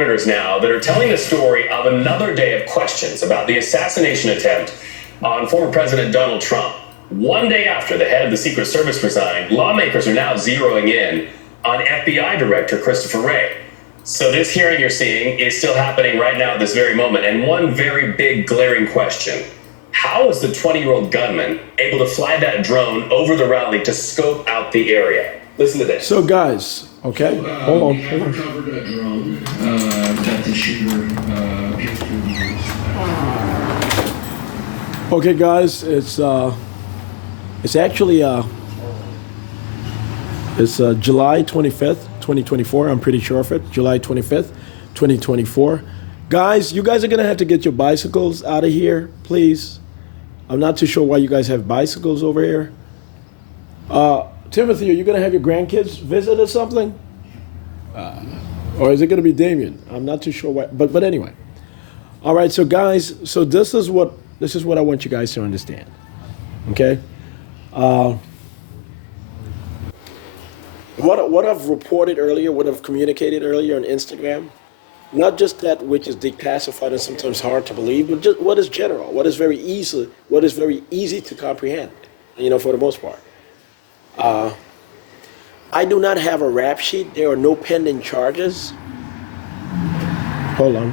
monitors now that are telling the story of another day of questions about the assassination attempt on former President Donald Trump. One day after the head of the Secret Service resigned, lawmakers are now zeroing in on FBI Director Christopher Wray. So this hearing you're seeing is still happening right now at this very moment. And one very big glaring question: how was the 20-year-old gunman able to fly that drone over the rally to scope out the area? Listen to this. So guys, okay, hold on. We have recovered a drone that the shooter appears to have used. Okay, guys, it's actually July 25th, 2024. I'm pretty sure of it. July 25th, 2024. Guys, you guys are gonna have to get your bicycles out of here, please. I'm not too sure why you guys have bicycles over here. Timothy, are you gonna have your grandkids visit or something? Or is it gonna be Damien? I'm not too sure why, but anyway. All right, so guys, so this is what I want you guys to understand. Okay? What I've reported earlier, what I've communicated earlier on Instagram, not just that which is declassified and sometimes hard to believe, but just what is general, what is very easy to comprehend, for the most part. I do not have a rap sheet. There are no pending charges. Hold on.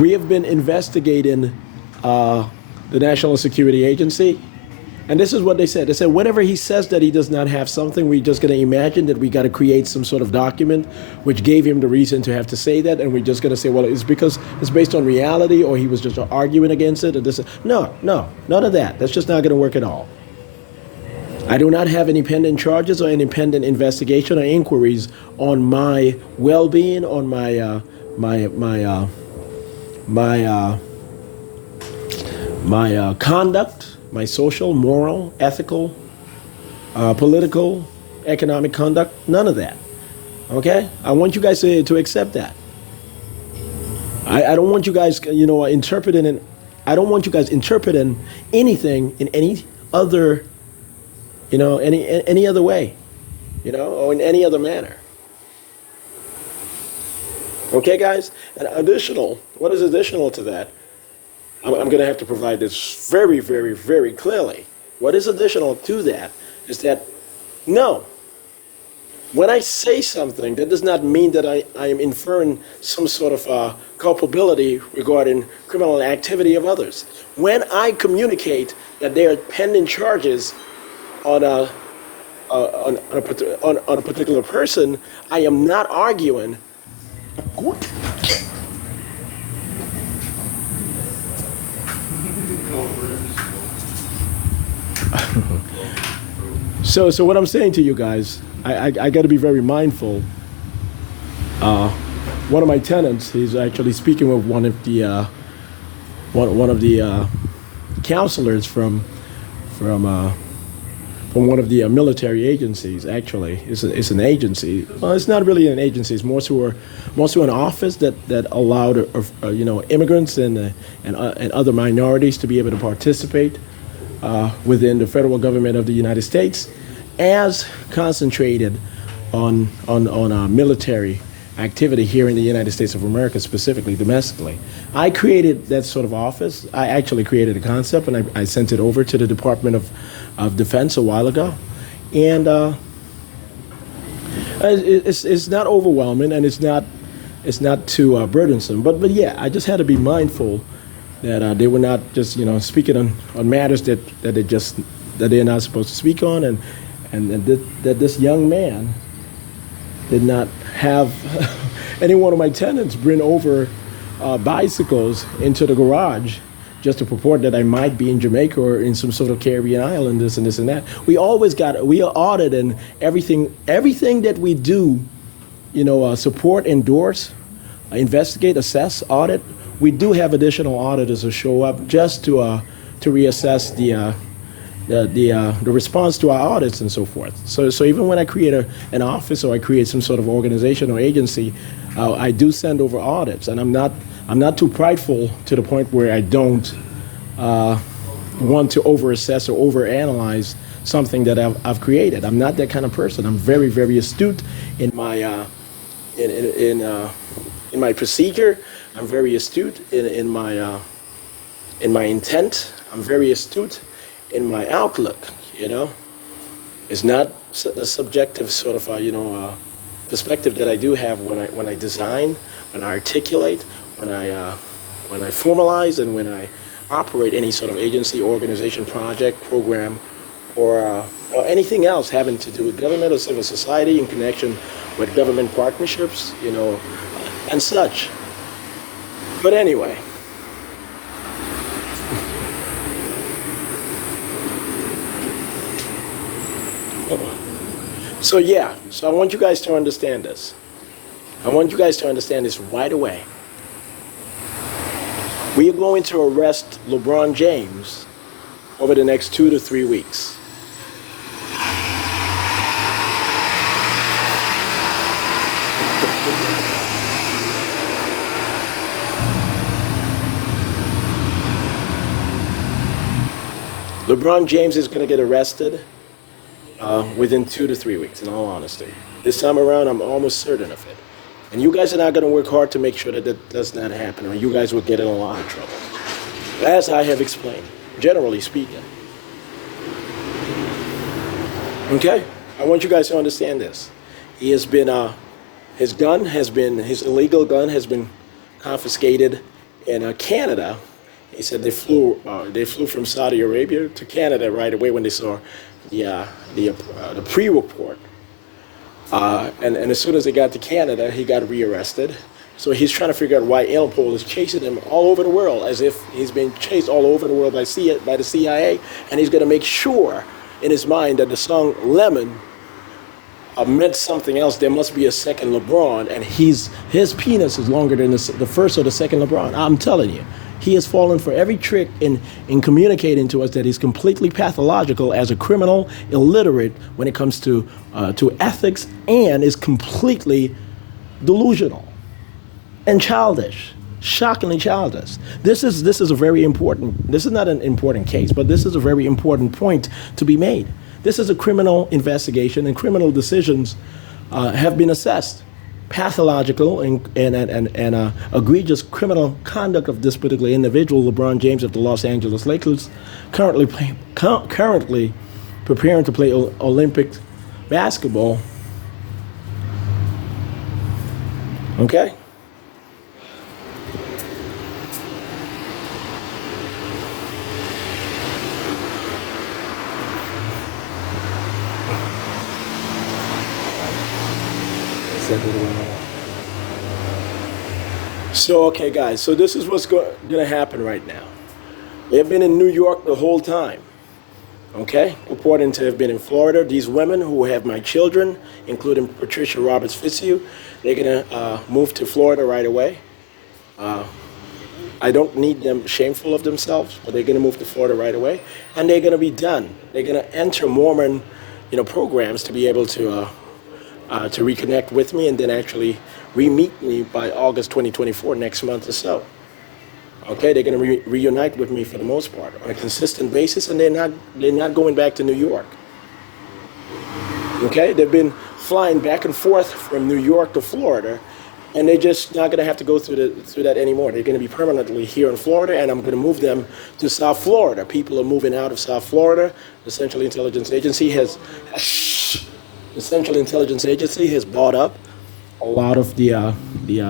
We have been investigating the National Security Agency, and this is what they said. They said whenever he says that he does not have something, we're just going to imagine that we got to create some sort of document which gave him the reason to have to say that, and we're just going to say, well, it's because it's based on reality, or he was just arguing against it, or this. No, none of that. That's just not going to work at all. I do not have any pending charges or any pending investigation or inquiries on my well-being, on my conduct, my social, moral, ethical, political, economic conduct. None of that. Okay? I want you guys to accept that. I don't want you guys, interpreting it. I don't want you guys interpreting anything in any other, any other way, or in any other manner. Okay, guys? And what is additional to that? I'm going to have to provide this very, very, very clearly. What is additional to that is that, no, when I say something, that does not mean that I am inferring some sort of culpability regarding criminal activity of others. When I communicate that there are pending charges on a particular person, I am not arguing. So what I'm saying to you guys, I got to be very mindful. One of my tenants, he's actually speaking with one of the counselors from one of the military agencies. Actually, it's an agency. Well, it's not really an agency. It's more to an office that allowed immigrants and other minorities to be able to participate within the federal government of the United States, as concentrated on military activity here in the United States of America, specifically domestically. I created that sort of office. I actually created a concept, and I sent it over to the Department of Defense a while ago. And it's not overwhelming, and it's not too burdensome. But yeah, I just had to be mindful that they were not just speaking on matters that they're not supposed to speak on, and that this young man did not have any one of my tenants bring over bicycles into the garage just to purport that I might be in Jamaica or in some sort of Caribbean island, this and this and that. We audit, and everything that we do, support, endorse, investigate, assess, audit. We do have additional auditors who show up just to reassess the response to our audits and so forth. So even when I create an office or I create some sort of organization or agency, I do send over audits, and I'm not too prideful to the point where I don't want to overassess or overanalyze something that I've created. I'm not that kind of person. I'm very, very astute in my in my procedure. I'm very astute in my intent. I'm very astute in my outlook. It's not a subjective sort of perspective that I do have when I design, when I articulate, when I formalize, and when I operate any sort of agency, organization, project, program, or anything else having to do with government or civil society in connection with government partnerships, and such. But anyway. So I want you guys to understand this. I want you guys to understand this right away. We are going to arrest LeBron James over the next 2 to 3 weeks. LeBron James is going to get arrested within 2 to 3 weeks, in all honesty. This time around, I'm almost certain of it. And you guys are not going to work hard to make sure that that does not happen, or you guys will get in a lot of trouble. As I have explained, generally speaking. Okay? I want you guys to understand this. He has been, his illegal gun has been confiscated in Canada. He said they flew from Saudi Arabia to Canada right away when they saw the pre-report. And as soon as they got to Canada, he got rearrested. So he's trying to figure out why Interpol is chasing him all over the world, as if he's being chased all over the world by the CIA, and he's going to make sure in his mind that the song Lemon meant something else. There must be a second LeBron, and his penis is longer than the first or the second LeBron. I'm telling you. He has fallen for every trick in communicating to us that he's completely pathological as a criminal, illiterate when it comes to ethics, and is completely delusional and childish, shockingly childish. This is a very important. This is not an important case, but this is a very important point to be made. This is a criminal investigation, and criminal decisions have been assessed. Pathological and egregious criminal conduct of this particular individual, LeBron James of the Los Angeles Lakers, currently preparing to play Olympic basketball. Okay? So, okay, guys, so this is what's going to happen right now. They've been in New York the whole time, okay? Reporting to have been in Florida. These women who have my children, including Patricia Roberts Fitzhugh, they're going to move to Florida right away. I don't need them shameful of themselves, but they're going to move to Florida right away, and they're going to be done. They're going to enter Mormon, programs to be able to reconnect with me, and then actually re-meet me by August 2024, next month or so. Okay, they're going to reunite with me for the most part on a consistent basis, and they're not going back to New York. Okay, they've been flying back and forth from New York to Florida, and they're just not going to have to go through that anymore. They're going to be permanently here in Florida, and I'm going to move them to South Florida. People are moving out of South Florida. The Central Intelligence Agency has bought up a lot of the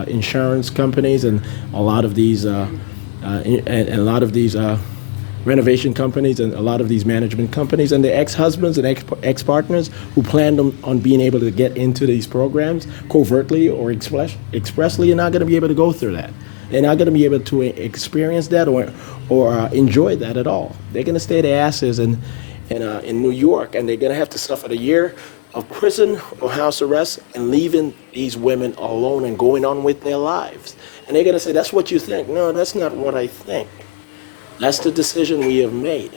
insurance companies and a lot of these renovation companies and a lot of these management companies and the ex-husbands and ex-partners who planned on being able to get into these programs covertly or expressly are not going to be able to go through that. They're not going to be able to experience that or enjoy that at all. They're going to stay their asses in New York, and they're going to have to suffer the year of prison or house arrest and leaving these women alone and going on with their lives. And they're going to say, that's what you think. No, that's not what I think. That's the decision we have made.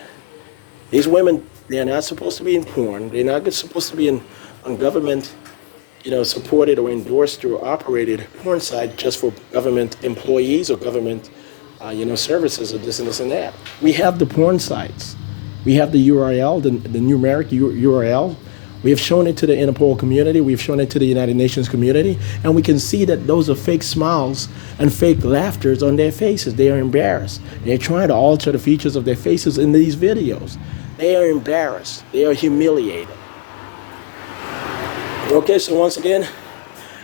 These women, they're not supposed to be in porn. They're not supposed to be on government, supported or endorsed or operated porn site just for government employees or government, services or this and this and that. We have the porn sites. We have the URL, the numeric URL We have shown it to the Interpol community. We've shown it to the United Nations community. And we can see that those are fake smiles and fake laughters on their faces. They are embarrassed. They're trying to alter the features of their faces in these videos. They are embarrassed. They are humiliated. Okay, so once again,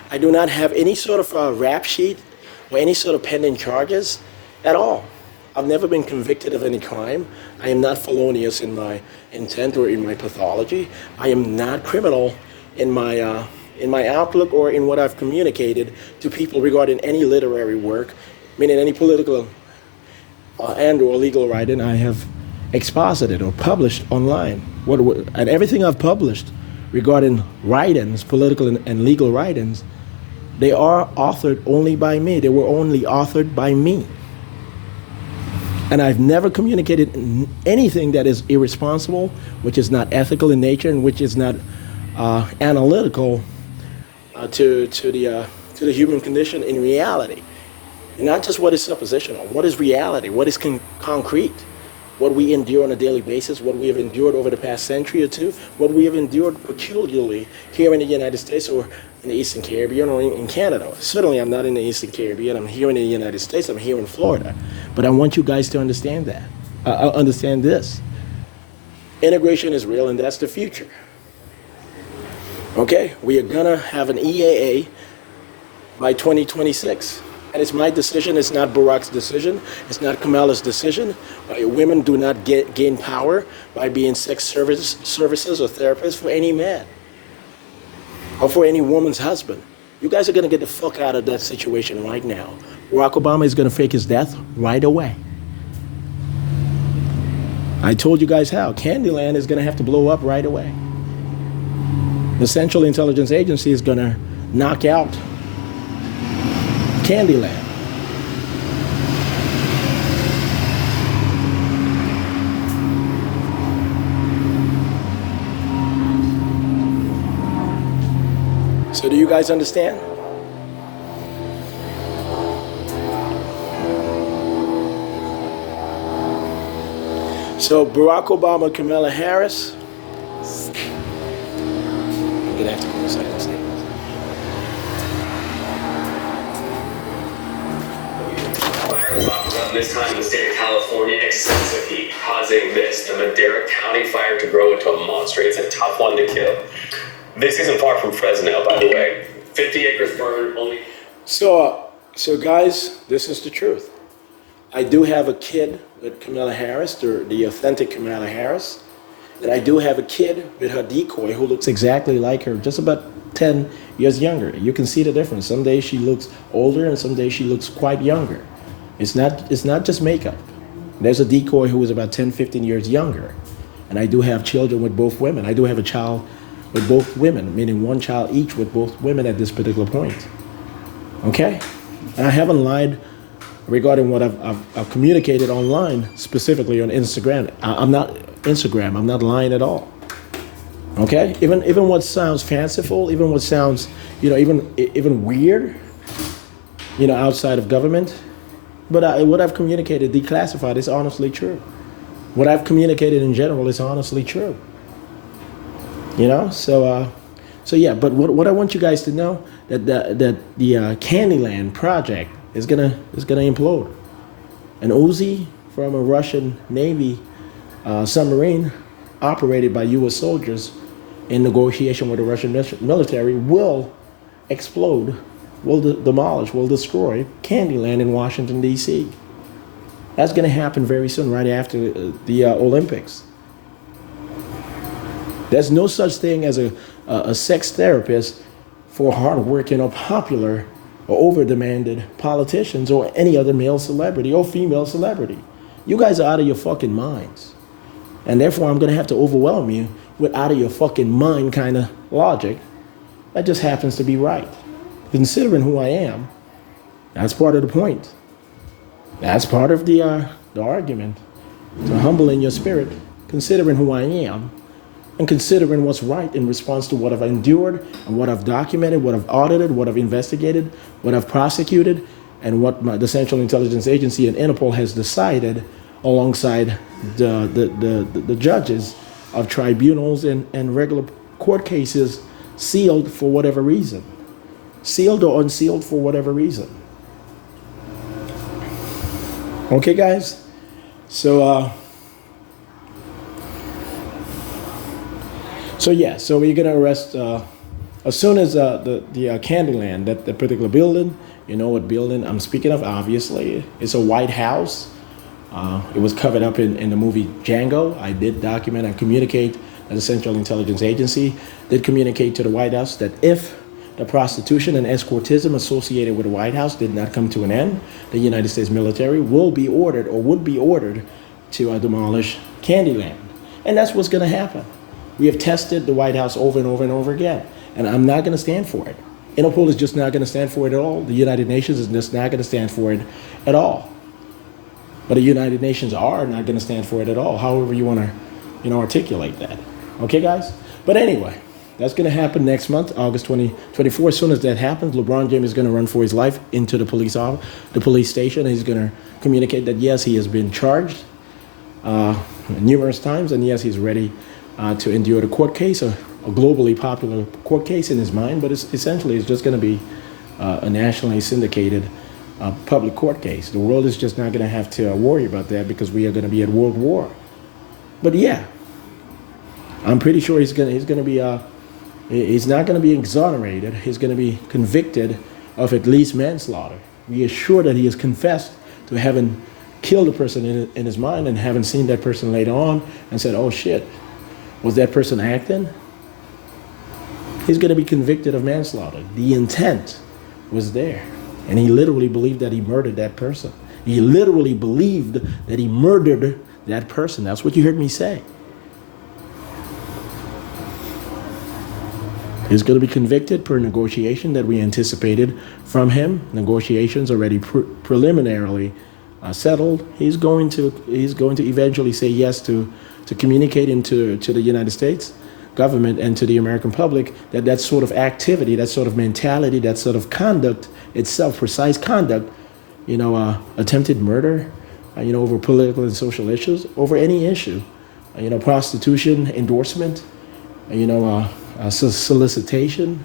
I do not have any sort of rap sheet or any sort of pending charges at all. I've never been convicted of any crime. I am not felonious in my intent or in my pathology. I am not criminal in my outlook or in what I've communicated to people regarding any literary work, meaning any political and or legal writing I have exposited or published online. And everything I've published regarding writings, political and legal writings, they are authored only by me. They were only authored by me. And I've never communicated anything that is irresponsible, which is not ethical in nature, and which is not analytical to the human condition in reality. And not just what is suppositional, what is reality, what is concrete, what we endure on a daily basis, what we have endured over the past century or two, what we have endured peculiarly here in the United States or in the Eastern Caribbean or in Canada. Certainly I'm not in the Eastern Caribbean, I'm here in the United States, I'm here in Florida. But I want you guys to understand that, understand this. Integration is real and that's the future. Okay, we are gonna have an EAA by 2026. And it's my decision, it's not Barack's decision, it's not Kamala's decision. Women do not gain power by being sex services or therapists for any man or for any woman's husband. You guys are gonna get the fuck out of that situation right now. Barack Obama is gonna fake his death right away. I told you guys how. Candyland is gonna have to blow up right away. The Central Intelligence Agency is gonna knock out Candyland. So do you guys understand? So Barack Obama, Kamala Harris. I'm gonna have to go inside and say This time in the state of California, excessive heat causing the Madera County fire to grow into a monster. It's a tough one to kill. This isn't far from Fresno, by the way. 50 acres burned, only. So guys, this is the truth. I do have a kid with Kamala Harris, the authentic Kamala Harris. And I do have a kid with her decoy who looks exactly like her, just about 10 years younger. You can see the difference. Some days she looks older and some days she looks quite younger. It's not just makeup. There's a decoy who is about 10, 15 years younger. And I do have children with both women. I do have a child with both women, meaning one child each with both women at this particular point. Okay? And I haven't lied regarding what I've communicated online, specifically on Instagram. I'm not lying at all. Okay? Even what sounds fanciful, even what sounds, even weird, outside of government. But what I've communicated, declassified, is honestly true. What I've communicated in general is honestly true. So yeah. But what I want you guys to know that the Candyland project is gonna implode. An Uzi from a Russian Navy submarine operated by U.S. soldiers in negotiation with the Russian military will explode, will demolish, will destroy Candyland in Washington, D.C. That's going to happen very soon, right after the Olympics. There's no such thing as a sex therapist for hardworking or popular or over-demanded politicians or any other male celebrity or female celebrity. You guys are out of your fucking minds. And therefore, I'm going to have to overwhelm you with out of your fucking mind kind of logic. That just happens to be right. Considering who I am, that's part of the point. That's part of the argument. To humble in your spirit, considering who I am, and considering what's right in response to what I've endured, and what I've documented, what I've audited, what I've investigated, what I've prosecuted, and what the Central Intelligence Agency and Interpol has decided alongside the judges of tribunals and regular court cases sealed for whatever reason. Sealed or unsealed for whatever reason. Okay, guys? So we're gonna arrest as soon as the Candyland, that particular building. You know what building I'm speaking of? Obviously, it's a White House. It was covered up in the movie Django. I did document and communicate that the Central Intelligence Agency did communicate to the White House that if the prostitution and escortism associated with the White House did not come to an end, the United States military will be ordered or would be ordered to demolish Candyland. And that's what's going to happen. We have tested the White House over and over and over again, and I'm not going to stand for it. Interpol is just not going to stand for it at all. The United Nations is just not going to stand for it at all. But the United Nations are not going to stand for it at all, however you want to, articulate that. Okay, guys? But anyway, that's going to happen next month, August 2024. As soon as that happens, LeBron James is going to run for his life into the police station. He's going to communicate that, yes, he has been charged numerous times, and yes, he's ready to endure the court case, a globally popular court case in his mind, but it's just going to be a nationally syndicated public court case. The world is just not going to have to worry about that because we are going to be at world war. But yeah, I'm pretty sure he's not going to be exonerated. He's going to be convicted of at least manslaughter. We are sure that he has confessed to having killed a person in his mind and having seen that person later on and said, oh shit, was that person acting? He's going to be convicted of manslaughter. The intent was there. And he literally believed that he murdered that person. He literally believed that he murdered that person. That's what you heard me say. He's going to be convicted per negotiation that we anticipated from him. Negotiations already preliminarily settled. He's going to eventually say yes to communicating to the United States government and to the American public that sort of activity, that sort of mentality, that sort of conduct itself, precise conduct, attempted murder, over political and social issues, over any issue, prostitution, endorsement, solicitation,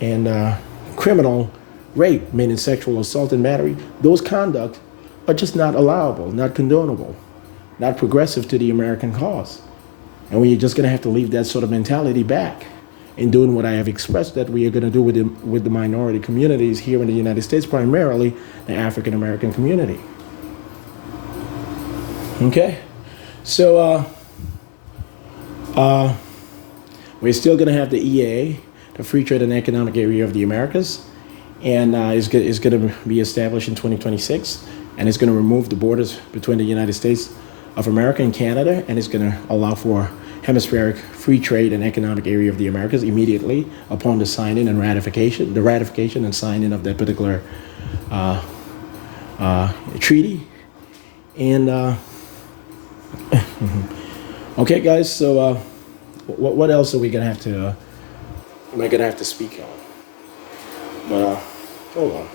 and criminal rape, meaning sexual assault and battery, those conduct are just not allowable, not condonable, not progressive to the American cause. And we're just going to have to leave that sort of mentality back in doing what I have expressed that we are going to do with the minority communities here in the United States, primarily the African American community. Okay? So, we're still going to have the EAA, the Free Trade and Economic Area of the Americas, and it's going to be established in 2026, and it's going to remove the borders between the United States of America and Canada, and it's going to allow for hemispheric free trade and economic area of the Americas immediately upon the signing and ratification and signing of that particular treaty. And okay, guys. So what else are we gonna have to speak on? But hold on.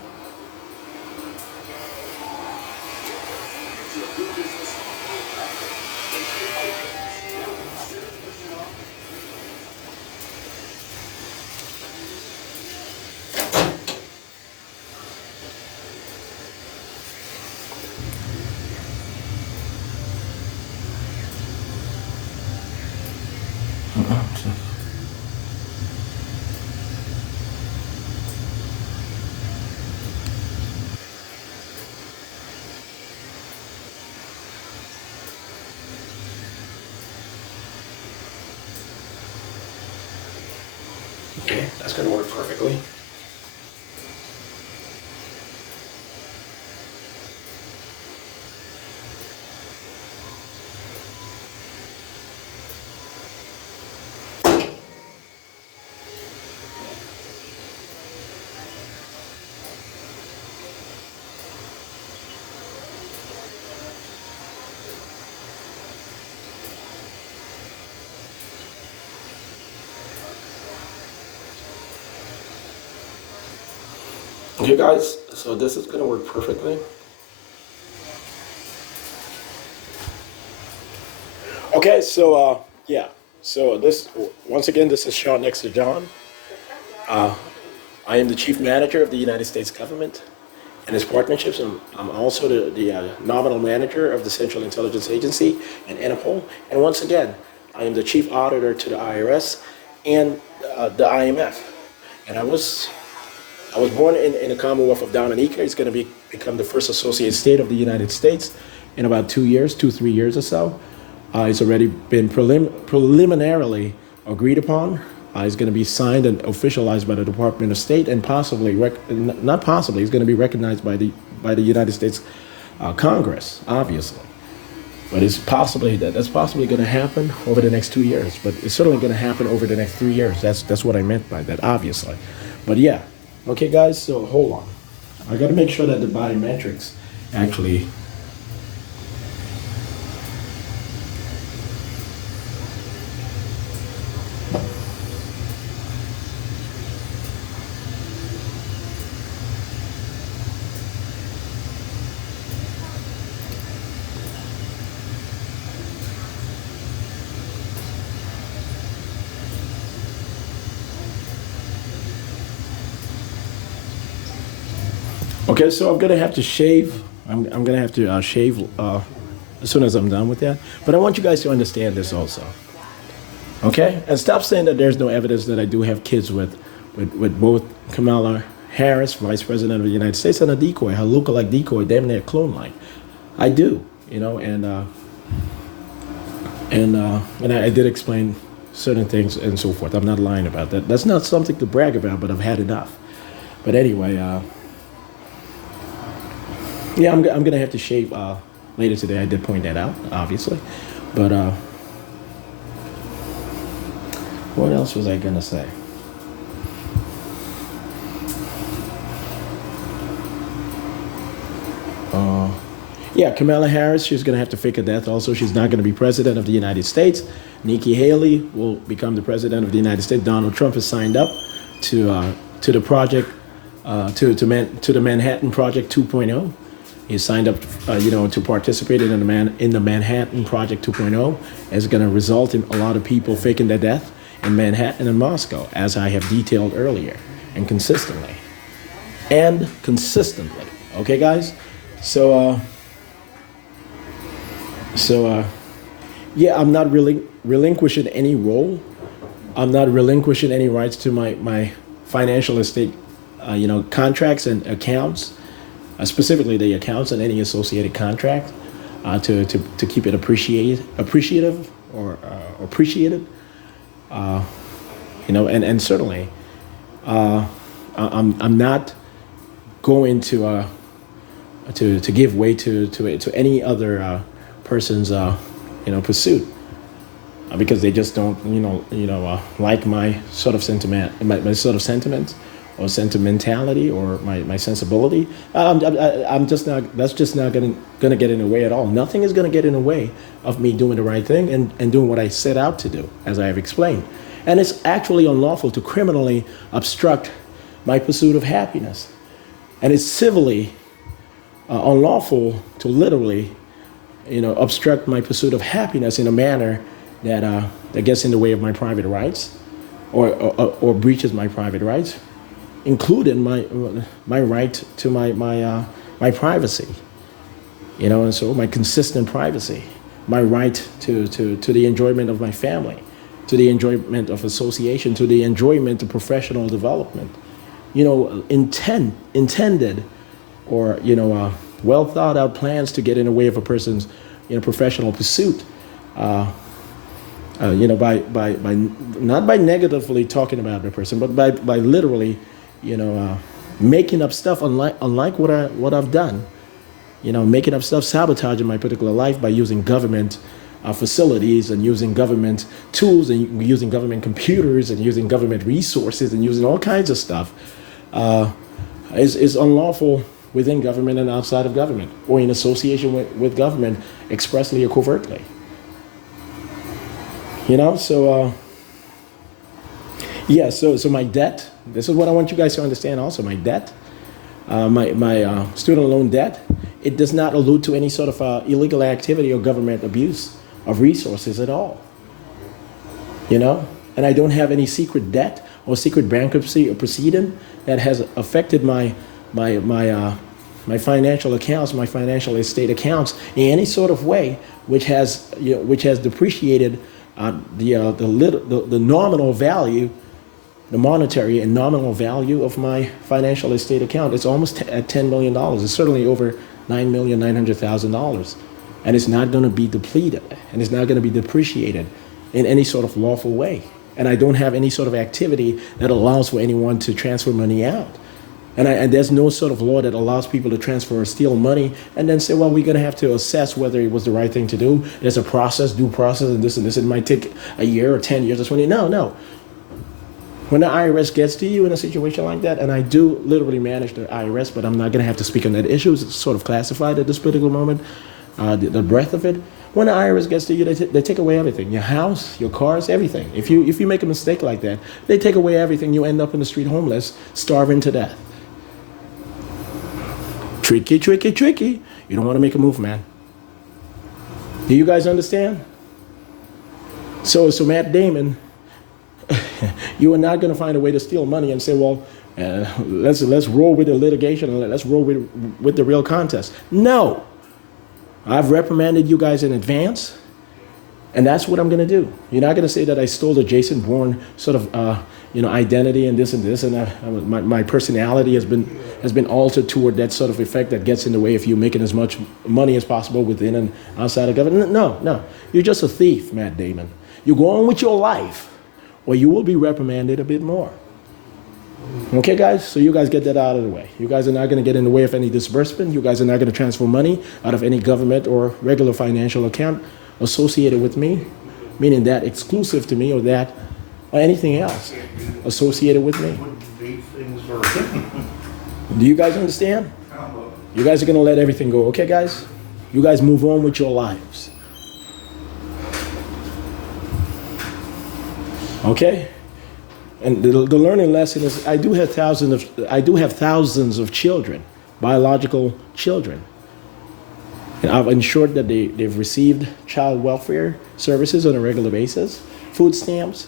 Okay, that's going to work perfectly. Okay, guys, so this is going to work perfectly. Okay, so, yeah. So once again, this is Shawn Dexter John. I am the Chief Manager of the United States government and its partnerships. I'm also the Nominal Manager of the Central Intelligence Agency and INTERPOL. And once again, I am the Chief Auditor to the IRS and the IMF. And I was born in the Commonwealth of Dominica. It's going to become the first associate state of the United States in about 3 years or so. It's already been preliminarily agreed upon. It's going to be signed and officialized by the Department of State, and possibly, not possibly, it's going to be recognized by the United States Congress, obviously. But that's possibly going to happen over the next 2 years. But it's certainly going to happen over the next 3 years. That's what I meant by that, obviously. But yeah, okay, guys. So hold on. I got to make sure that the biometrics actually. Okay, so I'm gonna have to shave. I'm gonna have to shave as soon as I'm done with that. But I want you guys to understand this also. Okay, and stop saying that there's no evidence that I do have kids with both Kamala Harris, Vice President of the United States, and a decoy, a lookalike decoy, damn near clone-like. I do, you know, and I did explain certain things and so forth. I'm not lying about that. That's not something to brag about, but I've had enough. But anyway. Yeah, I'm going to have to shave later today. I did point that out, obviously. But what else was I going to say? Yeah, Kamala Harris, she's going to have to fake a death also. She's not going to be president of the United States. Nikki Haley will become the president of the United States. Donald Trump has signed up to the project, to the Manhattan Project 2.0. He signed up, to participate in the Manhattan Project 2.0. It's going to result in a lot of people faking their death in Manhattan and Moscow, as I have detailed earlier, and consistently. Okay, guys? So yeah, I'm not really relinquishing any role. I'm not relinquishing any rights to my financial estate, contracts and accounts. Specifically the accounts and any associated contract, to keep it appreciative, and certainly I'm not going to give way to any other person's pursuit, because they just don't like my sort of sentiment, my sort of sentiments, or sentimentality, or my sensibility. I'm just not. That's just not gonna get in the way at all. Nothing is gonna get in the way of me doing the right thing and doing what I set out to do, as I have explained. And it's actually unlawful to criminally obstruct my pursuit of happiness, and it's civilly unlawful to literally, obstruct my pursuit of happiness in a manner that gets in the way of my private rights, or breaches my private rights, including my right to my privacy, and so my consistent privacy, my right to the enjoyment of my family, to the enjoyment of association, to the enjoyment of professional development, intended or well thought out plans to get in the way of a person's professional pursuit, by not by negatively talking about the person, but by literally making up stuff unlike what I've done, making up stuff, sabotaging my particular life by using government facilities and using government tools and using government computers and using government resources and using all kinds of stuff, is unlawful within government and outside of government, or in association with government, expressly or covertly. So my debt, this is what I want you guys to understand also. My debt, my student loan debt, it does not allude to any sort of illegal activity or government abuse of resources at all. you know, and I don't have any secret debt or secret bankruptcy or proceeding that has affected my financial accounts, my financial estate accounts in any sort of way, which has depreciated the nominal value, the monetary and nominal value of my financial estate account. It's almost at $10 million. It's certainly over $9,900,000, and it's not going to be depleted, and it's not going to be depreciated in any sort of lawful way. And I don't have any sort of activity that allows for anyone to transfer money out. And there's no sort of law that allows people to transfer or steal money and then say, well, we're going to have to assess whether it was the right thing to do. There's a process, due process, and this and this. It might take a year or 10 years or 20. No. When the IRS gets to you in a situation like that, and I do literally manage the IRS, but I'm not going to have to speak on that issue. It's sort of classified at this particular moment, the breadth of it. When the IRS gets to you, they take away everything. Your house, your cars, everything. If you make a mistake like that, they take away everything. You end up in the street homeless, starving to death. Tricky, tricky, tricky. You don't want to make a move, man. Do you guys understand? So Matt Damon, you are not going to find a way to steal money and say, well, let's roll with the litigation and let's roll with the real contest. No. I've reprimanded you guys in advance, and that's what I'm going to do. You're not going to say that I stole the Jason Bourne sort of identity and this, and my personality has been altered toward that sort of effect that gets in the way of you making as much money as possible within and outside of government. No. You're just a thief, Matt Damon. You go on with your life, or you will be reprimanded a bit more. Okay, guys? So you guys get that out of the way. You guys are not going to get in the way of any disbursement. You guys are not going to transfer money out of any government or regular financial account associated with me, meaning that exclusive to me or that or anything else associated with me. Do you guys understand? You guys are going to let everything go, okay, guys? You guys move on with your lives. Okay? And the learning lesson is I do have thousands of children, biological children. And I've ensured that they've received child welfare services on a regular basis, food stamps,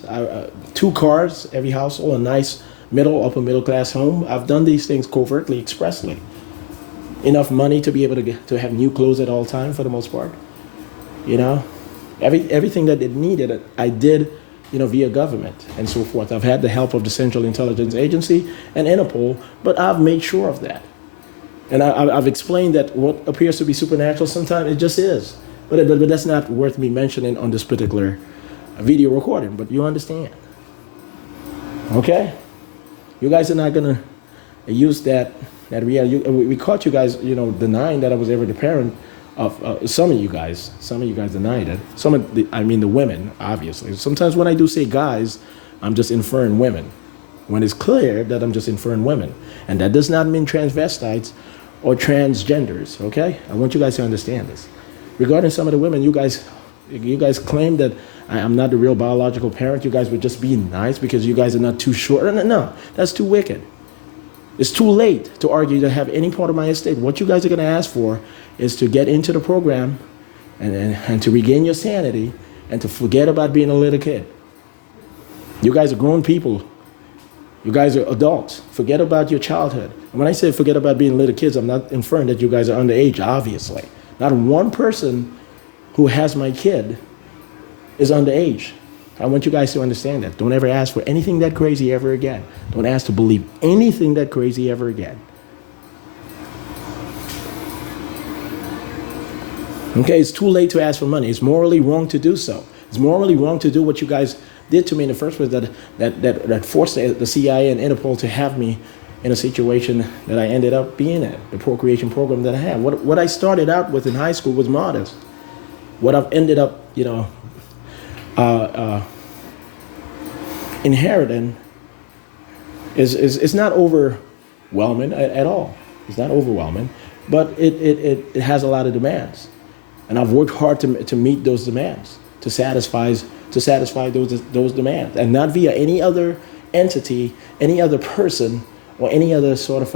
2 cars, every household, a nice upper middle class home. I've done these things covertly, expressly. Enough money to be able to have new clothes at all time for the most part. You know, everything that it needed, I did, via government and so forth. I've had the help of the Central Intelligence Agency and Interpol, but I've made sure of that. And I've explained that what appears to be supernatural sometimes it just is. But that's not worth me mentioning on this particular video recording, but you understand. Okay? You guys are not going to use that reality. We caught you guys, denying that I was ever the parent of some of you guys. Some of you guy denied it. The women, obviously. Sometimes when I do say guys, I'm just inferring women. When it's clear that I'm just inferring women. And that does not mean transvestites or transgenders, okay? I want you guys to understand this. Regarding some of the women, you guys claim that I'm not the real biological parent. You guys would just be nice because you guys are not too sure. No, that's too wicked. It's too late to argue to have any part of my estate. What you guys are going to ask for is to get into the program and to regain your sanity and to forget about being a little kid. You guys are grown people. You guys are adults. Forget about your childhood. And when I say forget about being little kids, I'm not inferring that you guys are underage, obviously. Not one person who has my kid is underage. I want you guys to understand that. Don't ever ask for anything that crazy ever again. Don't ask to believe anything that crazy ever again. Okay, it's too late to ask for money. It's morally wrong to do so. It's morally wrong to do what you guys did to me in the first place that forced the CIA and Interpol to have me in a situation that I ended up being in, the procreation program that I had. What I started out with in high school was modest. What I've ended up, inheriting is not overwhelming at all. It's not overwhelming, but it has a lot of demands. And I've worked hard to meet those demands, to satisfy those demands, and not via any other entity, any other person, or any other sort of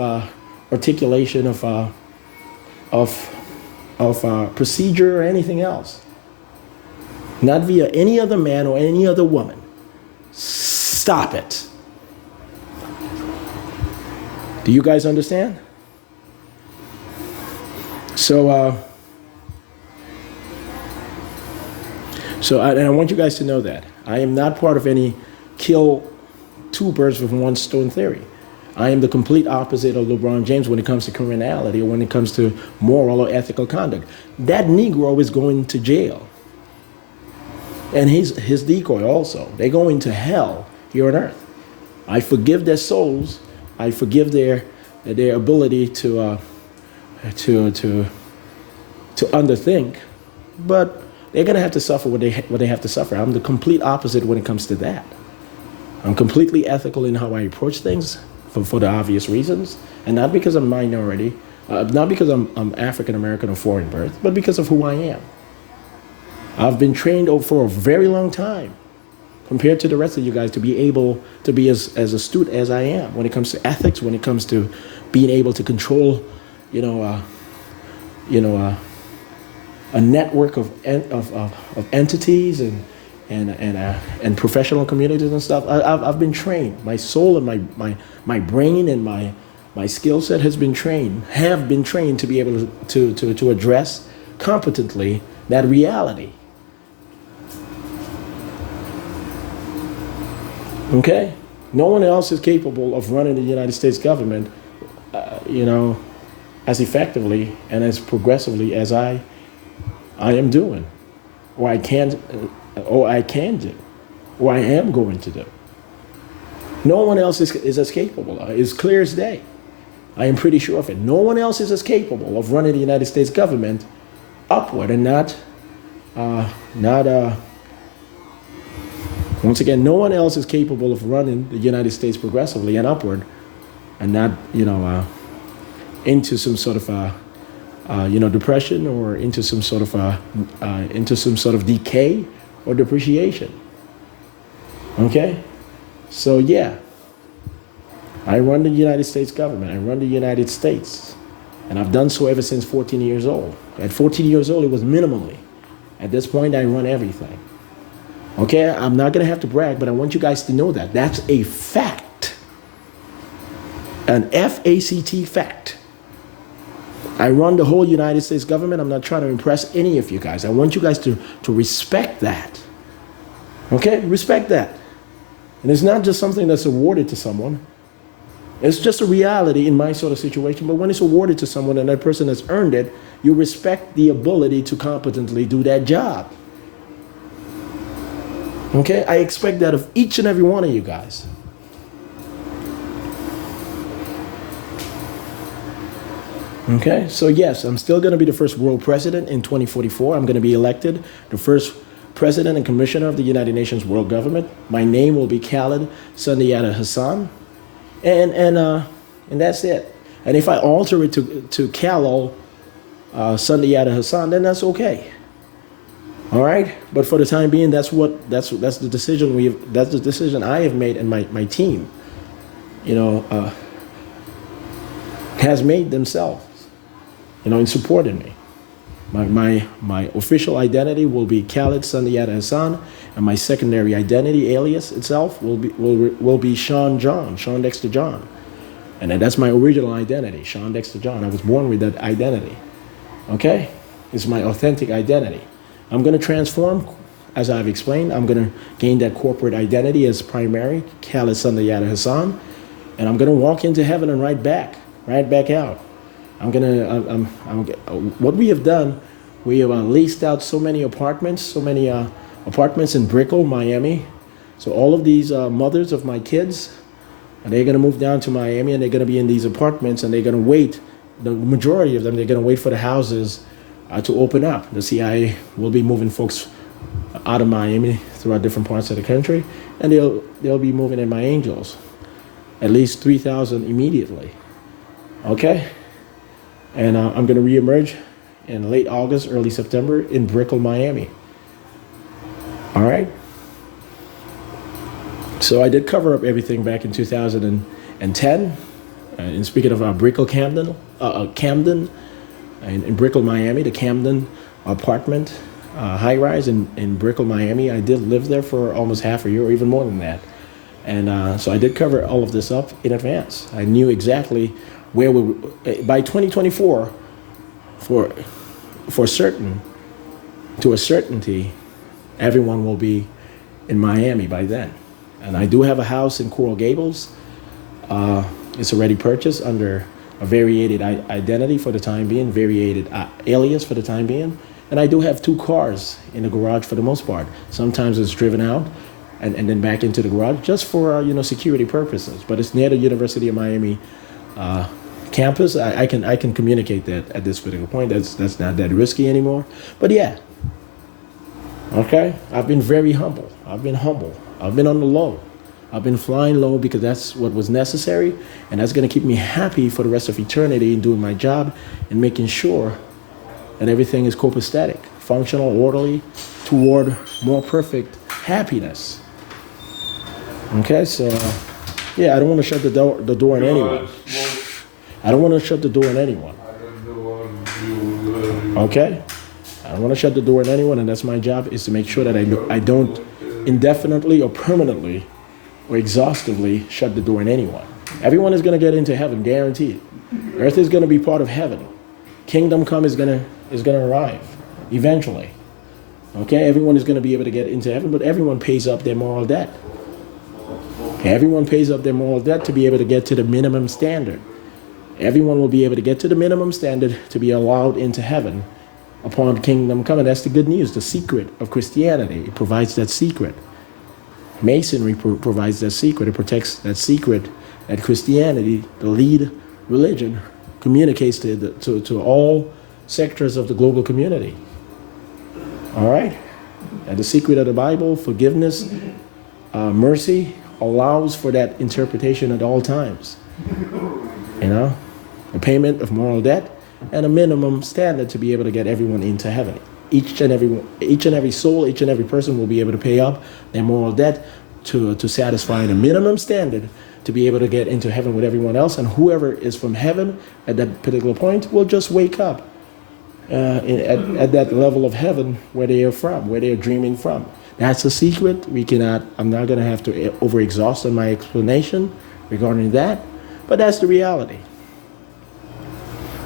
articulation of procedure or anything else. Not via any other man or any other woman. Stop it. Do you guys understand? So, and I want you guys to know that I am not part of any kill two birds with one stone theory. I am the complete opposite of LeBron James when it comes to criminality or when it comes to moral or ethical conduct. That Negro is going to jail. And his decoy also. They're going to hell here on earth. I forgive their souls. I forgive their ability to underthink. But they're going to have to suffer what they have to suffer. I'm the complete opposite when it comes to that. I'm completely ethical in how I approach things for the obvious reasons, and not because I'm minority, not because I'm African American or foreign birth, but because of who I am. I've been trained for a very long time, compared to the rest of you guys, to be able to be as astute as I am when it comes to ethics, when it comes to being able to control, a network of entities and professional communities and stuff. I've been trained. My soul and my brain and my skill set have been trained to be able to address competently that reality. Okay? No one else is capable of running the United States government, as effectively and as progressively as I am doing, or I can do, or I am going to do. No one else is as capable. It's clear as day. I am pretty sure of it. No one else is as capable of running the United States government upward and once again, no one else is capable of running the United States progressively and upward and not, into some sort of depression or into some sort of decay or depreciation. Okay? So yeah, I run the United States government. I run the United States. And I've done so ever since 14 years old. At 14 years old, it was minimally. At this point, I run everything. Okay? I'm not going to have to brag, but I want you guys to know that. That's a fact. An F-A-C-T fact. I run the whole United States government. I'm not trying to impress any of you guys. I want you guys to respect that. Okay? Respect that. And it's not just something that's awarded to someone. It's just a reality in my sort of situation. But when it's awarded to someone and that person has earned it, you respect the ability to competently do that job. Okay? I expect that of each and every one of you guys. Okay, so yes, I'm still going to be the first world president in 2044. I'm going to be elected the first president and commissioner of the United Nations World Government. My name will be Khaled Sundiata Hassan, and that's it. And if I alter it to Khalil Sundiata Hassan, then that's okay. All right, but for the time being, that's the decision I have made, and my team, has made themselves. In supporting me. My official identity will be Khaled Sundiata Hassan, and my secondary identity, alias itself, will be Shawn Dexter John. And that's my original identity, Shawn Dexter John. I was born with that identity. Okay? It's my authentic identity. I'm going to transform, as I've explained. I'm going to gain that corporate identity as primary, Khaled Sundiata Hassan, and I'm going to walk into heaven and right back out. What we have done, we have leased out so many apartments in Brickell, Miami. So all of these mothers of my kids, they're going to move down to Miami, and they're going to be in these apartments, and they're going to wait. The majority of them, they're going to wait for the houses to open up. The CIA will be moving folks out of Miami throughout different parts of the country, and they'll be moving in my angels, at least 3,000 immediately. Okay? And I'm going to reemerge in late August, early September in Brickell, Miami. All right? So I did cover up everything back in 2010. And speaking of Brickell, Camden, in Brickell, Miami, the Camden apartment high-rise in Brickell, Miami. I did live there for almost half a year, or even more than that. And so I did cover all of this up in advance. I knew exactly where we by 2024, for certain, to a certainty, everyone will be in Miami by then. And I do have a house in Coral Gables. It's already purchased under a variated identity for the time being, variated alias for the time being. And I do have 2 cars in the garage for the most part. Sometimes it's driven out and then back into the garage just for security purposes. But it's near the University of Miami campus. I can communicate that at this particular point. That's not that risky anymore. But yeah, okay. I've been very humble. I've been humble. I've been on the low. I've been flying low because that's what was necessary, and that's going to keep me happy for the rest of eternity in doing my job and making sure that everything is copacetic, functional, orderly, toward more perfect happiness. Okay, so yeah, I don't want to shut the door on anyone. I don't want to shut the door on anyone. Okay, I don't want to shut the door on anyone, and that's my job, is to make sure that I don't indefinitely or permanently or exhaustively shut the door on anyone. Everyone is going to get into heaven, guaranteed. Earth is going to be part of heaven. Kingdom come is going to arrive eventually. Okay, everyone is going to be able to get into heaven, but everyone pays up their moral debt. Everyone pays up their moral debt to be able to get to the minimum standard. Everyone will be able to get to the minimum standard to be allowed into heaven upon kingdom come. And that's the good news, the secret of Christianity. It provides that secret. Masonry provides that secret. It protects that secret that Christianity, the lead religion, communicates to all sectors of the global community. All right? And the secret of the Bible, forgiveness, mercy, allows for that interpretation at all times. The payment of moral debt and a minimum standard to be able to get everyone into heaven. Each and every soul, each and every person will be able to pay up their moral debt to satisfy the minimum standard to be able to get into heaven with everyone else. And whoever is from heaven at that particular point will just wake up at that level of heaven where they are from, where they are dreaming from. That's a secret. I'm not going to have to overexhaust on my explanation regarding that, but that's the reality.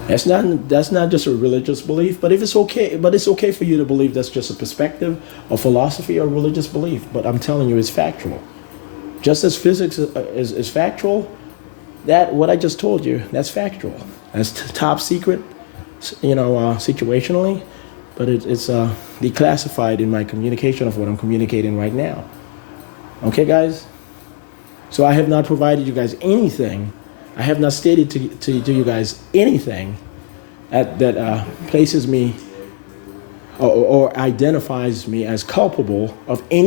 That's not just a religious belief, but it's okay for you to believe that's just a perspective, a philosophy, or religious belief. But I'm telling you, it's factual. Just as physics is factual, that what I just told you, that's factual. That's top secret, situationally, but it's declassified in my communication of what I'm communicating right now. Okay, guys? So I have not provided you guys anything. I have not stated to you guys anything that places me or identifies me as culpable of any